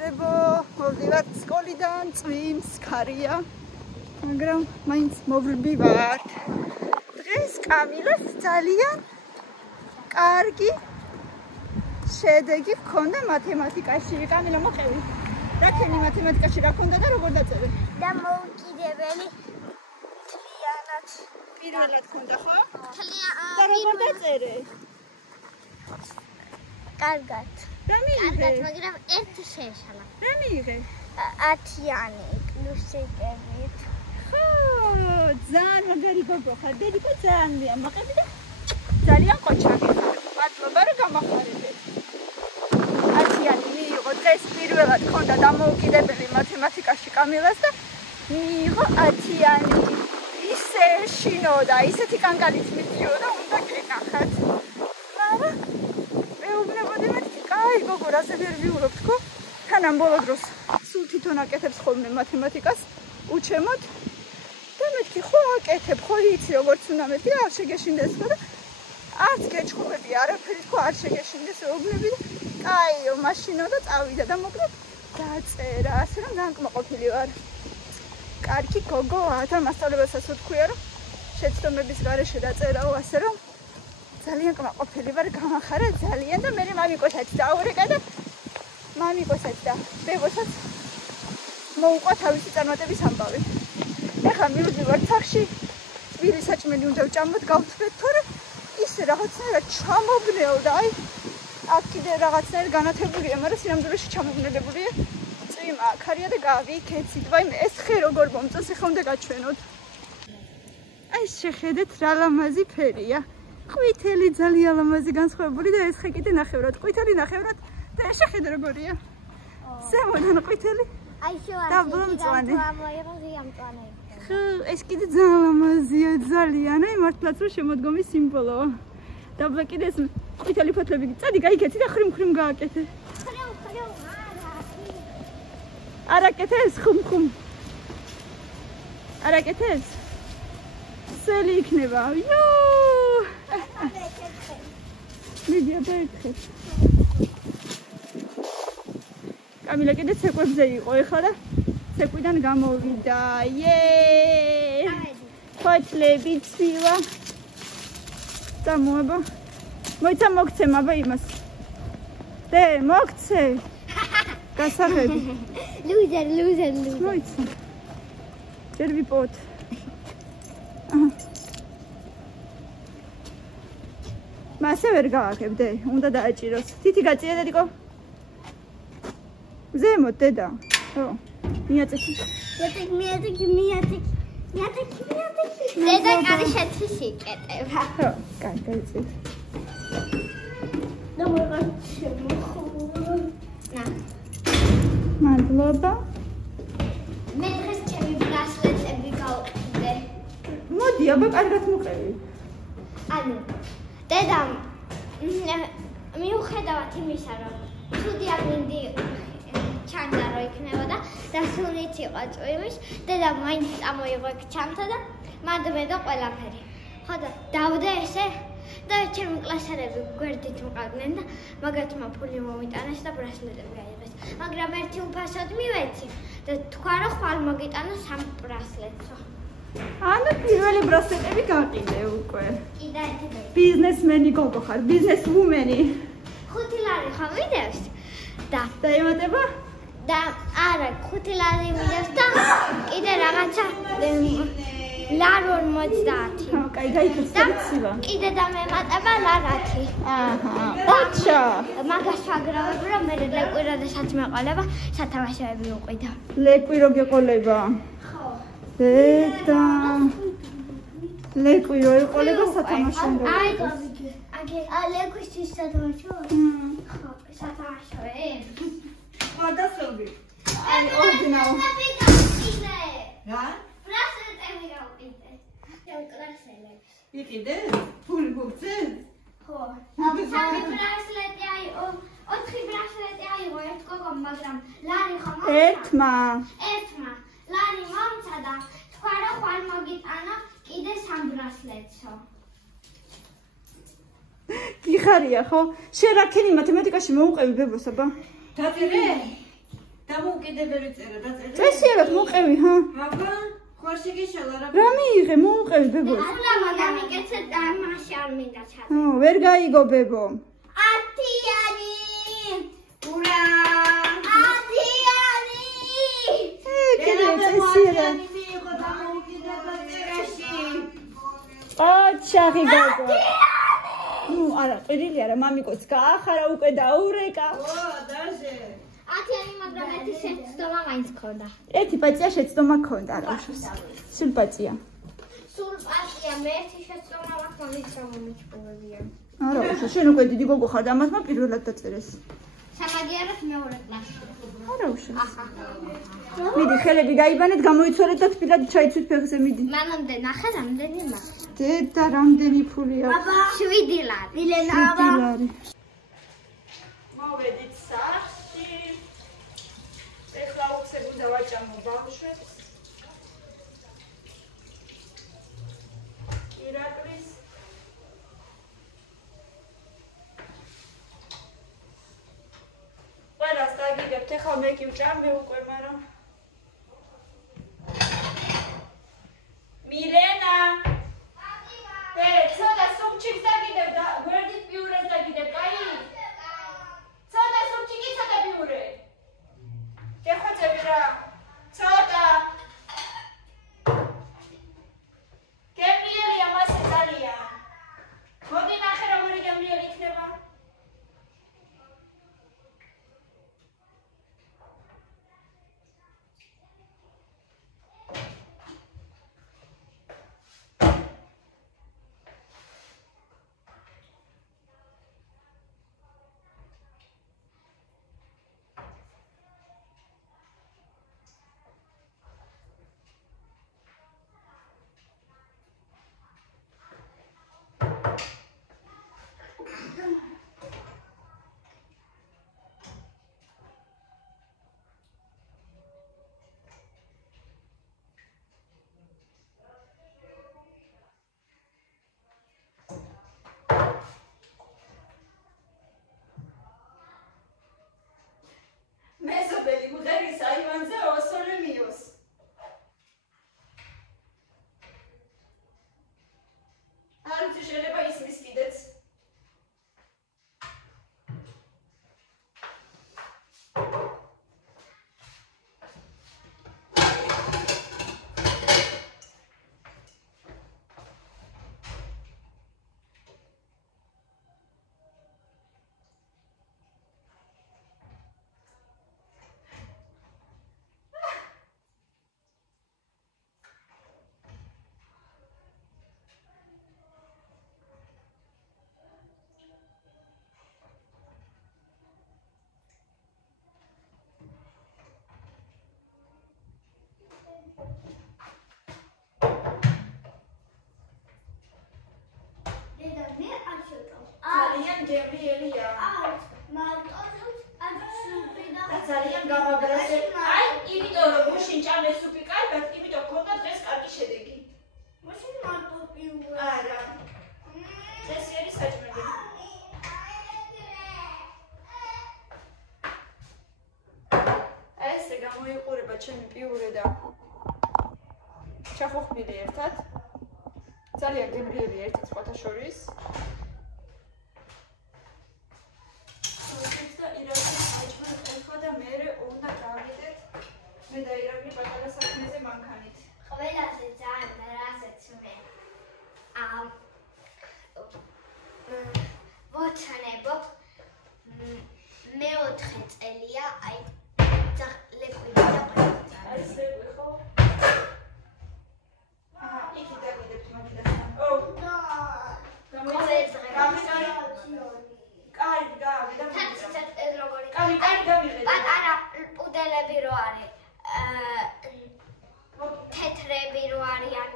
მეგობრებო, მოვდივართ სკოლიდან, წვიმს, ქარია, მაგრამ მაინც მოვდივართ. დღეს კამილას ძალიან კარგი შედეგი ჰქონდა მათემატიკაში. კამილა, მოყევი. რა ქენი მათემატიკაში რა ჰქონდა და როგორ დაწერე? დამოუკიდებელი თლიანად. პირველად ჰქონდა, ხო? თლიანად. და როგორ დაწერე? კარგად. რა მიიღე? მაგრამ ერთი შეეშალა. რა მიიღე? 10-იანი პლუსიკებით. ხო, ძალიან მაგარი გოგო ხარ. დედიკო ძალიან მიამაყები და ძალიან ყოჩაღი ხარ. მადლობა რომ გამახარებე. 10-იანი მიიღო დღეს პირველად ჰქონდა დამოუკიდებელი მათემატიკაში კამილას და მიიღო 10-იანი. ისე შინოდა, ისეთი კანკალით მიდიოდა, უნდა გეკახათ. მაგრამ მეუბნებოდი მეთქი, კაი გოგო, რაზე ვერ ვიურობ თქო? თან ამ ბოლო დროს სულ თვითონ აკეთებს ხოლმე მათემატიკას, უჩემოდ და მეთქი, ხო აკეთებ, ხო იცი როგორც უნდა მეთქი, არ შეგეშინდეს ხო და არც გეჩხუბები, არაფერი თქო არ შეგეშინდეს ეუბნები და კაიო, მაშინო და წავიდა და მოკლედ დაწერა, ასე რომ განკმაყოფილი ვარ. კარგი გოგოა და მასწავლებელსაც ვთქვია, რომ შეცდომების გარეშე დაწერაო, ასე რომ ძალიან კმაყოფილი ვარ, გამახარა ძალიან და მე მამიკოსაც დაურეკა და მამიკოსაც და ბებოსაც მოუყვა თავისი წარმატების ამბავი. ეხლა მივდივართ სახში, წვირი საჭმელი უნდა ვჭამოთ, გავთვლეთ, თორე ისე რაღაცნაირად ჩამოგნეო და აი აქ კიდე რაღაცნაირად განათებულია, მაგრამ სინამდვილეში ჩამოგნელებულია. წვიმა აქარია და გავიქეცით, ვაიმე ეს ხე როგორ მომწონს, ეხლა უნდა გაჩვენოთ. აი შეხედეთ რა ლამაზი ფერია. ყვითელი ძალიან ლამაზი განსხვავებული და ეს ხე კიდე ნახევრად, ყვითელი ნახევრად და შეხედე როგორია. ზემოდან ყვითელი. აი შოა. და ბლომწვანე. ამწვანე. ხო, ეს კიდე ძალიან ლამაზია, ძალიან. აი მართლაც რომ შემოდგომის სიმბოლოა. და ბლა კიდე ეს ყვითელი ფოთლები წადი გაიქეცი და ხრიმ-ხრიმ გააკეთე. არაკეთეს ხუმ-ხუმ. არაკეთეს? სელი იქნება. იოო! მიდი აბერთხე. კამილა კიდე ცეკვებზე იყო ეხლა და ცეკვიდან გამოვიდა. იეე! ფოთლები ცვივა. წამოება. მოიცა მოგცემ აბა იმას. დე, მოგცე. გასაღები. ლუზერ. მოიცა. ჯერ ვიპოვოთ. მასე ვერ გააკებ, დე, უნდა დააჭიროს. თითი გაწია დედიკო. ზემოთ დედა. ხო. მიაწექი. მიაწექი. დედა კარი შეთვის იკეტება. ხო, კაი, გაიწევ. მადლობა. მე დღეს ჩემი ბრასლეტები გავყიდე. მოდი, აბა კარგად მოყევი. ანუ დედამ მიუხედავად იმისა, რომ ცუდი ამინდი ჩანდა რო იქნებოდა და სულიც იყო წვიმის, დედამ მაინც წამოიღო იქ ჩანთა და მადმე და ყველაფერი. ხო და დავდე ესე და ჩემი კლასელები გვერდით მყავდნენ და მაგათმა ფული მომიტანეს და ბრასლეტები გაიღეს. მაგრამ ერთი უფასოდ მივეცი და თქვა რომ ხვალ მოგიტანა 3 ბრასლეტსო. ანუ პირველი ბრასლეტები გაყიდე უკვე. კიდე ერთი ბიზნესმენი გოგო ხარ, ბიზნესვუმენი. 5 ლარი ხო მიდევს და დაემატება? და არა 5 ლარი მიდევს და კიდე რაღაცა ლარ 50. ხო, კაი, გაიქეცება. კიდე დამემატება ლარათი. აჰა. ოჩა. მაგას ვაგრავებ რომ მე ლეკვირა და სად მეყოლება, სათამაშოები უყიდა. ლეკვირო გეყოლება. ხო. დედა. ლეკვირო ეყოლება სათამაშოები. აი ლეკვისთვის სათამაშო? ხო, სათამაშოები. სხვადასხვაები. აი, ორდინალ. რა? ბრასლეტები გავყიდე. ჩემ კლასელებს. იყიდე? ფული გუგძე? ხო. 3 ბრასლეტი აიღო, 4 ბრასლეტი აიღო ერთ გოგომ, მაგრამ ლარი ხომ ერთმა ლარი მომცა და თქვა რომ ხვალ მოგიტანა კიდე 3 ბრასლეტსო. გიხარია ხო? შენ რა ქენი მათემატიკაში მოუყევი ბებოს აბა? დაწერე? დამოუკიდებელი წერა დაწერე. წესიერად მოყევი, ჰა? აბა, ხوارში გიშალა რა. რა მიიღე, მოუყევი ბებოს. უნდა მაგამიკეთე და მაშინ არ მინდა ჩადე. ვერ გაიგო ბებო. 10-იანი. ურა! 10-იანი. კიდე წესიერად. მიიღო დამოუკიდებელ წერაში. ოჩახი გოგო. ნუ არა, ყირილი არა, მამიკოც გაახარა უკვე დაურეკა. დაჟე. 10-იანი, მაგრამ ერთი შეცდომა მაინც ქონდა. ერთი პაწია შეცდომა ქონდა რა უშოს. სულ პაწია. სულ პარტია მე ერთი შეცდომა მაქვს მომის გამომიჭყუებიან. არა უშოს, შენ უკვე დიდი გოგო ხარ და ამას პირველად დაწერეს. სამაგიეროდ მეორე კლასში. არა უშოს. მიდი, ხელები გაიბანეთ, გამოიცვალეთ და თბილად ჩაიცვით ფეხზე, მიდი. მანამდე ნახე რამდენი მაქვს. დედა რამდენი ფული აქვს? 7 ლარი. ვილენა ლარი. მოვედით სახლში. ეხლა უცებ უნდა ვაჭამო ბავშვებს. ირაკლის ყველას დაგიგებთ, ეხლა მე კი ვჭამე უკვე, მაგრამ მილენა ცოტა სუფჩიკს დაგიდებ და გვერდით პიურეს დაგიდებ, კაი? ცოტა სუფჩიკი, ცოტა პიურე. გეხვეწები რა, ცოტა. გემრიელია მასე ძალიან. მოდი ნახე როგორი გემრიელი იქნება. მეზობელი მუღერის აივანზე ოსოლე მიოს. არ ვიცი, შეიძლება ისმის კიდეც. ძალიან გემრიელია. ძალიან გამაგრაზე. აი, იმიტომ რომ მაშინ ჭამე სუპი კარგად, იმიტომ გქონდა დღეს კარგი შედეგი. მაშინ მარტო პიურე. არა. წესიერი საჭმელი. ესე გამოიყურება ჩემი პიურე და ჩახოხბილი ერთად. ძალიან გემრიელია ერთად სხვათა შორის. მე და ირაკლი პატარა საქმეზე მანქანით. ყველაზე ძალიან რასაც მე ვოცანებობ მე-4 წელია, აი ლეკვიდი და ყველაფერი. არის ლეკვი ხო? იქ დაგიდებთ მაგიდასთან. კარგი, გავიდა. კარგი, გავიღე. პატარა პუდელები რო არის. თეთრები რო არიან,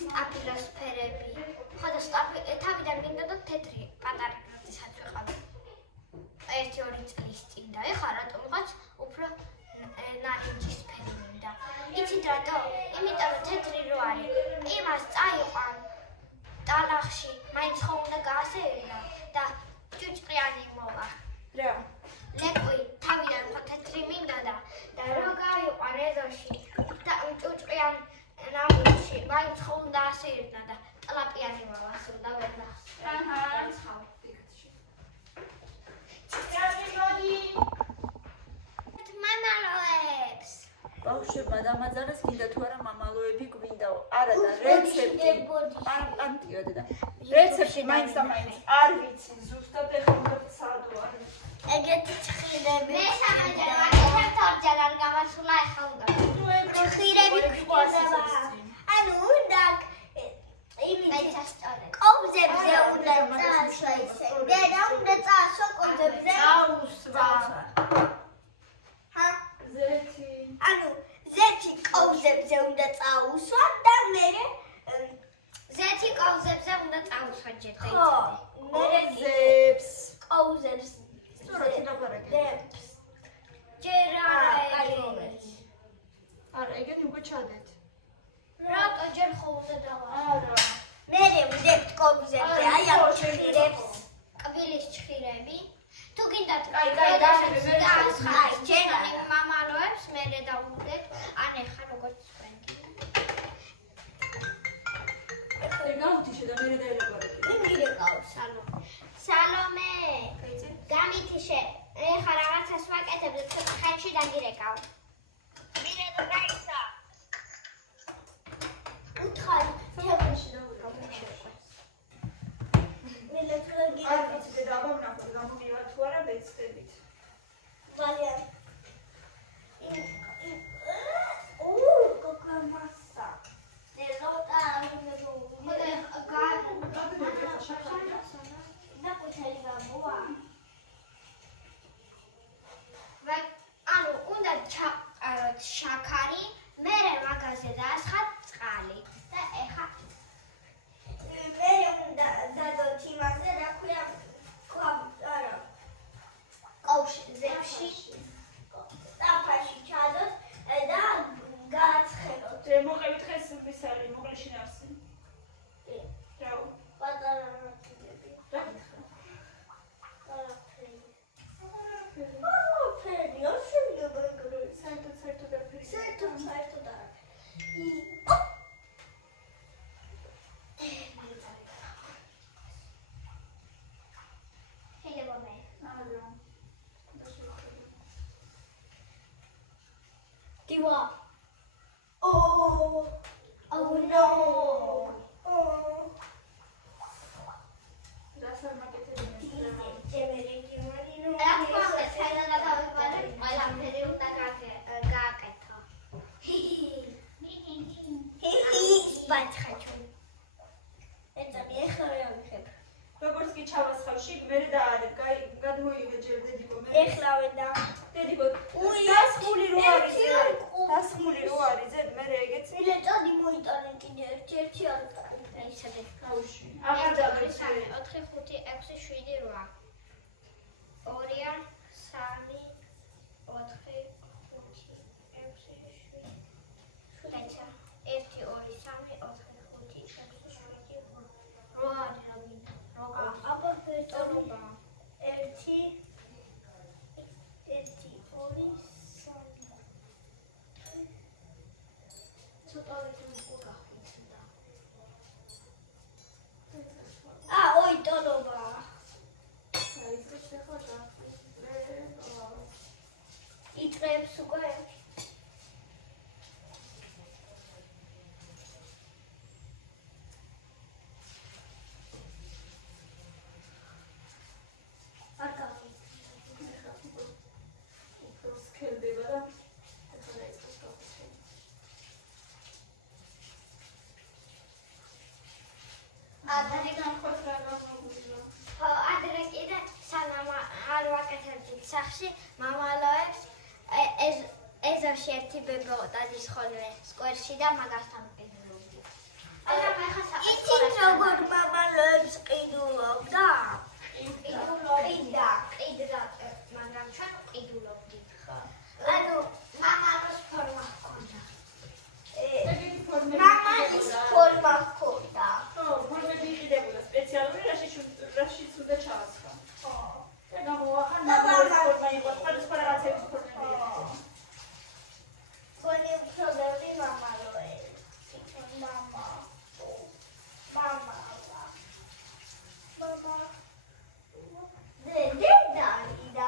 სტაფილოსფერები. ხოდა თავიდან მინდა და თეთრი პატარა როდესაც ვიყავ. 1-2 წლის წინ და ეხლა რატომღაც უფრო ნარინჯისფერი მინდა. იცით რატო? იმიტომ რომ თეთრი რო არის, იმას წაიყვან ტალახში, მაინც ხომ უნდა გაასეირნო და ჭუჭყიანი მოვა. რა? ლეკვი თავიდან ხო თეთრი მინდა ბავშვებმა დამაძალეს გინდა თუ არა მამალოები გვინდაო. არა და რეცეპტი. ანტიო და რეცეპტი მაინც არ ვიცი ზუსტად ეხლა უნდა ვცადო არ ეგეთი ჭხირები. მე სამჯერ ვაკეთებ თორჯერ არ გამასულა ეხლა უნდა. ჭხირები გვხვდება. ანუ უნდა კოვზებზე უნდა წასვა ისე. და უნდა წასვა კოვზებზე. წაუსვა. ზეთი. ანუ ზეთი კოვზებზე უნდა წაუსვა და მე ზეთი კოვზებზე უნდა წაუსვა ჯერ და იცოდე. კოვზებს. კოვზებს. სწორად დაგარეკე. ჯერ არა. არა, ეგენი უკვე ჩადეთ. რატო ჯერ ხოლმე დავა? არა. მე ვდებთ კოვზებზე, აი ამ ჭხირებს, კბილის ჭხირები. თუ გინდათ, კაი, აი, ჯერ მამალოებს მე დავუვდეთ, ან ეხა როგორც თქვენ. გავთიშე და მე დაელაპარაკე. მე გავ სალომე. გამითიშე. ეხა რაღაცას ვაკეთებ და ცოტა ხანში დაგირეკავ. მინე და გაიცა. უთხარი, თეატრში დავუყავ. მე ლეთქროგი. არ ვიცი და აბამნახოთ გამომივა თუ არა ვეცდებით. ძალიან. კოკამასა. ნელოტა ანუ უნდა ჩაყაროთ შაქარი, მერე მაგაზე დაასხათ წყალი და ეხა მე უნდა დადოთ იმაზე, რა ქვია, არა კოვზებში ტაფაში ჩადოთ და გააცხელოთ. მოყევით ხეს სპისალი, მოკლეში ნავსი. რაო? პატარა ნაწილები. რა გითხრა? საერთოდ არა. შეიძლება მე. არა. დივა. Oh no. რასარ მაგეთები როგორც კი ჩავასხავში, მე და გადმოიღე ჯერ დედიკო მე. ეხლავე და დედიკო, დასხული რო არის, დასხული რო არის, მე ეგეც მილე წადი მოიტანე კიდე ერთი არ წადი ისედე. თავში. აღარ დავეცე. 4 5 6 7 8 2 3 4 5 მამალოებს ეზოში ერთი ბებო დადის ხოლმე სკვერში და მაგასთან ყიდულობდი. იცით როგორ მამალოებს ყიდულობდა? ყიდდა, მაგრამ ჩვენ ყიდულობდით. ანუ მამალოს ფორმა ჰქონდა. მამალის ფორმა ჰქონდა. ფორმები იყიდებოდა სპეციალური რაშიც უნდა ჩაასხა. და გამოახან მამალის ფორმა იყო, სხვადასხვა რაღაცების ფორმები იყო. გონი უბრალოდ მამალოები. მამა. დედა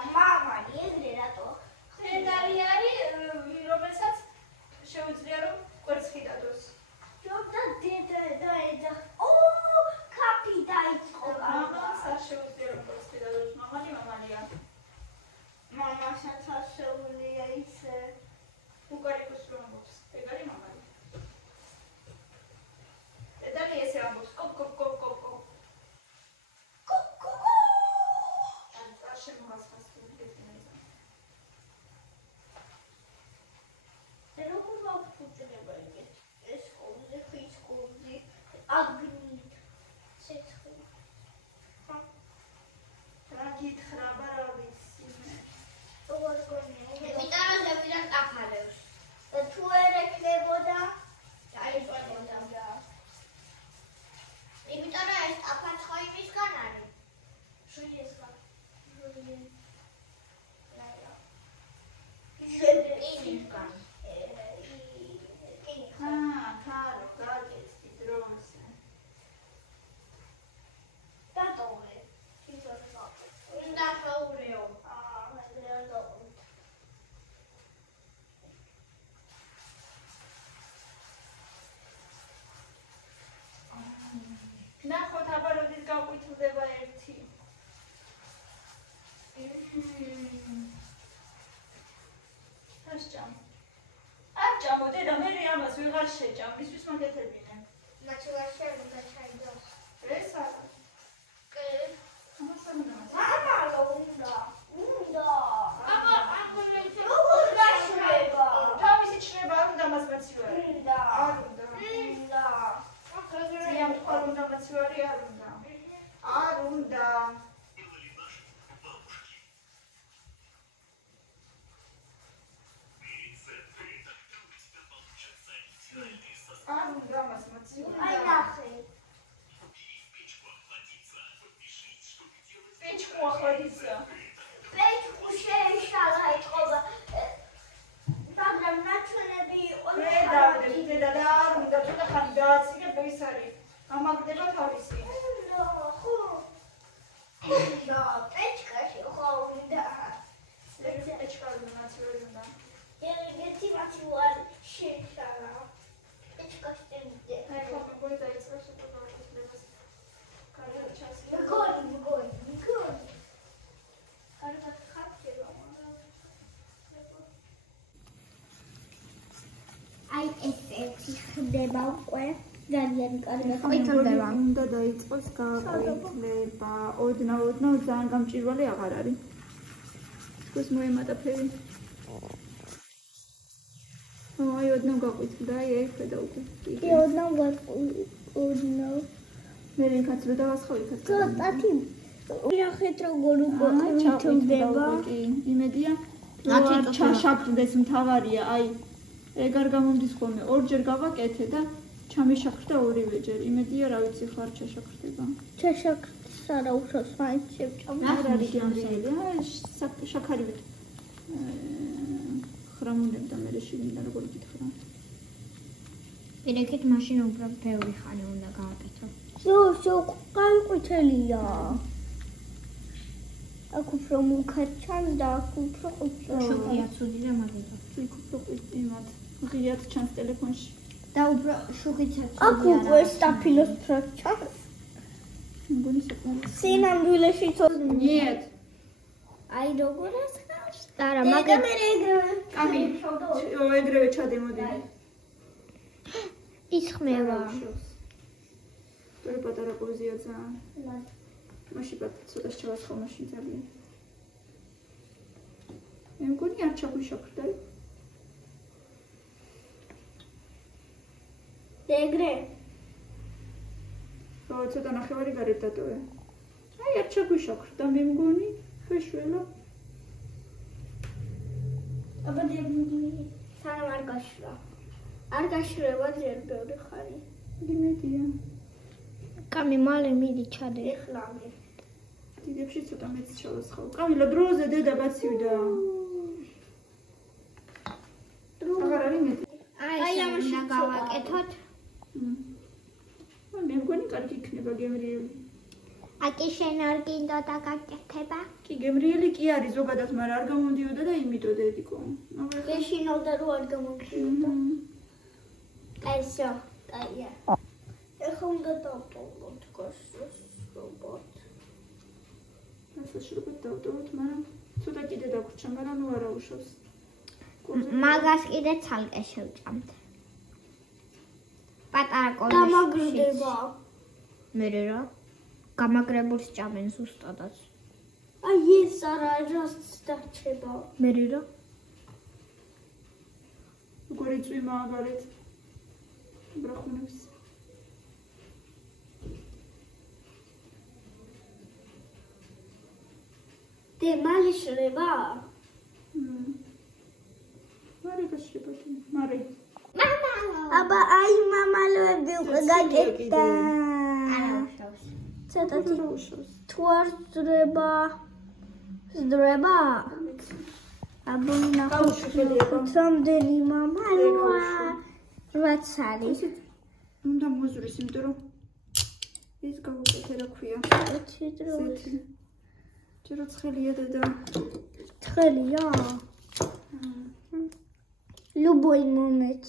ასჭამ. ასჭამო დედა მე ამას ვეღარ შეჭამ, ისვის მაგეთებინე. მათი ვარ შეიძლება ჩაიდოს. ეს არა. კი. ამას არ უნდა. მამა უნდა. აბა როგორ გაშრება? თავისი ჩრება არ უნდა მას მაცივარი. უნდა. არ უნდა. უნდა. ზიან თქვა უნდა მაცივარი არ უნდა. არ უნდა. არ უნდა მას მაცივარი. აი ნახე. პეჩკუ ახალისა. პეჩკუ შეეშალა ეთყობა. მაგრამ ნაჩვენები იყო. დედა და არ უნდა ცოტა ხანი დააცინებ ეს არის. გამაგდება თავისი. ხო. უნდა პეჩკაში ხო უნდა. პეჩკა უნდა მაცივარი უნდა. ერთი მაცივარი შეეშალა. პეჩკაში დემიდე. აი ხომ გოი დაიწყო შეგოდეს. კარგად ჩასი. გოი. კარგად ხარჯება. აი ესეთი ხდება უკვე ძალიან კარგად ყვითლდება. უნდა დაიწყოს გაყვითლება. ოდნავ ძალიან გამჭირვალე აღარ არის. ეს მოემატა ფერი. აი ოდნავ გაყვითლდა, აი ხედა უკვე. კი ოდნავ. მე რეკაცრო დავასხავი კაცო. ცოტათი ნახეთ როგორ ყვითლდება. კი, იმედია რომ ჩაშაფრდეს მთავარია, აი ეგ არ გამომდის ხოლმე. ორჯერ გავაკეთე და ჩამიშახრდა ორივეჯერ. იმედია რა ვიცი ხარ ჩაშახრდება. ჩაშახრს არა უშავს მაინც შევჭამ. არ არის გემრიელი. შაქარივით ხრამუნებდა მე შემინდა როგორ გითხრა. პირიქით მაშინ უბრალოდ ბევრი ხანი უნდა გააკეთო. შო, ყვითელია. აქ უფრო მუქად ჩანს და აქ უფრო ყვითელია. შუქია ცუდი და მაგება. იქ უფრო ყვითელად. ღიად ჩანს ტელეფონში. და უფრო შუქიცაც ცუდი. აქ უკვე სტაფილოს ფრად ჩანს. მგონი საკმაოდ. სინამდვილეში ცოდი. ნიეთ. აი როგორ ასხავს? არა, მაგრამ მე ეგრევე. კამი. ეგრევე ჩადემოდი. ისხმევა. პერი პატარა პოზია ძალიან. მაშინ ცოტა შევასხო მაშინ ძალიან. მე მგონი არ ჩაგვიშახრდა. ეგრე. ხო, ცოტა ნახევარი გარეთ დატოვე. აი არ ჩაგვიშახრდა მე მგონი. ხეშველა. აბა დები სანამ არ გაშრა. არ გაშრება ჯერ ბევრი ხანი. იმედია. კამი მალე მიდი ჩადე. ეხლა მე. დიდებში ცოტა მეც ჩავასხავ. კამილა დროზე დედა გაცივდა. აღარ არის მეტი. აი ამაში გავაკეთოთ. მე მგონი კარგი იქნება გემრიელი. აკი შენ არ გინდა და გაკეთება? კი გემრიელი კი არის ზოგადად, მაგრამ არ გამომდიოდა და იმიტო დედიკო. გეშინავდა რომ არ გამომდიოდა. ესო, აია. ეხლა უნდა დავტოვოთ გასოს robot. ასეც robot დავტოვოთ, მაგრამ ცოტა კიდე დაგვრჩა, მაგრამ ნუ არა უშავს. მაგას კიდე ცალკე შევჭამთ. პატარა კოლეში. გამაგრდება. მე რა? გამაგრებულს ჭამენ ზუსტადაც. აი ეს არა ჯოს დარჩება. მე რა? როგორი წვიმა აგარეთ. ბრახუნებს. დე მალი შრება? მარი გაშრება. მარი. მამა. აბა აი მამალოები უკვე გაკეთდა. არა უშავს. ცოტათი თუ არ ზრება? აბა ნახოთ რამდენი მამალოა. რაც არის. უნდა მოზრის, იმიტომ რომ ის გავუკეთე რა ქვია. ეცი დროს. ჯერო ცხელია დედა. ცხელია? любой момент.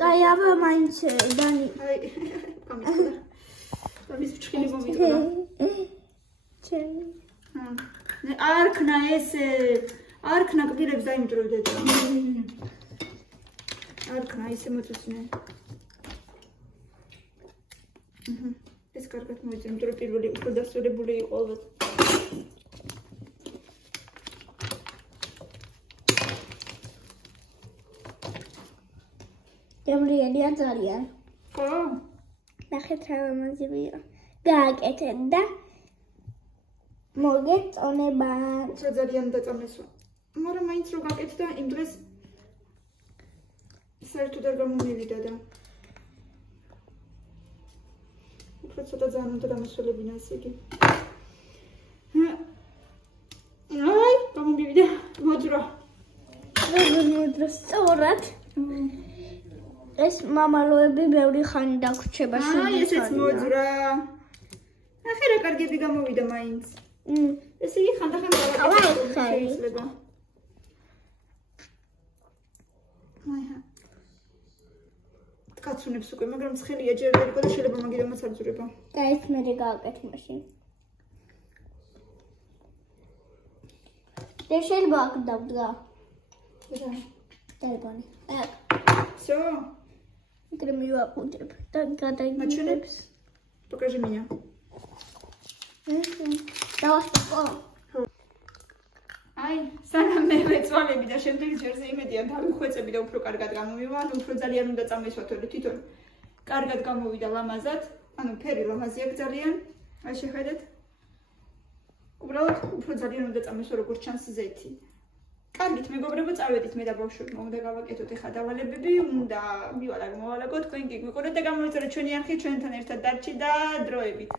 Кай აბა მაინც დანი. აი, გამიწყდა. და მის ფრჩხილი მომიტყდა. ჩემი. არ ქნა ესე. არ ქნა კბილებს დაიმჭროიდეთ. არ ქნა ისე მოწესნე. ეს კარგად მოიწევ, იმიტომ რომ პირველი უფრო დასწრებული იყო ალბათ. გემრიელია ძალიან. ხო? ნახეთ რა მომაზებია. გააკეთეთ და მოგეწონება. უფრო ძალიან დაწამესვა. მაგრამ მაინც რო გაკეთდა იმ დღეს საერთოდ არ გამომივიდა და უფრო ცოტა ძალიან უნდა დამისვლებინა ესე იგი. აი, გამომივიდა მოძრა. მოძრა სწორად. ეს მამალოები ბევრი ხანი დაგვრჩება აი, ესეც მოძრა. ახლა რა კარგები გამოვიდა მაინც. ესე იგი ხანდახან გავაკეთებ შეიძლება. აიჰა. კაცუნებს უკვე, მაგრამ ცხელია ჯერ ვერ იყო და შეიძლება მაგიდამაც არ ძურება. და ეს მე გავაკეთე მაშინ. და შეიძლება აქ დავდგა. რა? ტელეფონი. აქ. Всё. იქნებ მივაყუჭებ და გადაიგებ. Начинებს. Покажи меня. დავასწავლო. აი, სანამ მე მეწვალები და შემდეგ ჯერზე იმედია დავიხვეწები და უფრო კარგად გამომივა, ანუ უფრო ძალიან უნდა წამესვათ თვითონ. კარგად გამოვიდა ლამაზად, ანუ ფერი ლამაზია ძალიან. აი შეხედეთ. უბრალოდ უფრო ძალიან უნდა წამესვა როგორც ჩანს ზეთი. კარგით მეგობრებო, წავედით მე და ბავშვებმა უნდა გავაკეთოთ ეხა დავალებები, უნდა მივალაგოთ, თქვენ კი გვიყურეთ და გამოიწერეთ ჩვენი არხი ჩვენთან ერთად დარჩი და დროებით.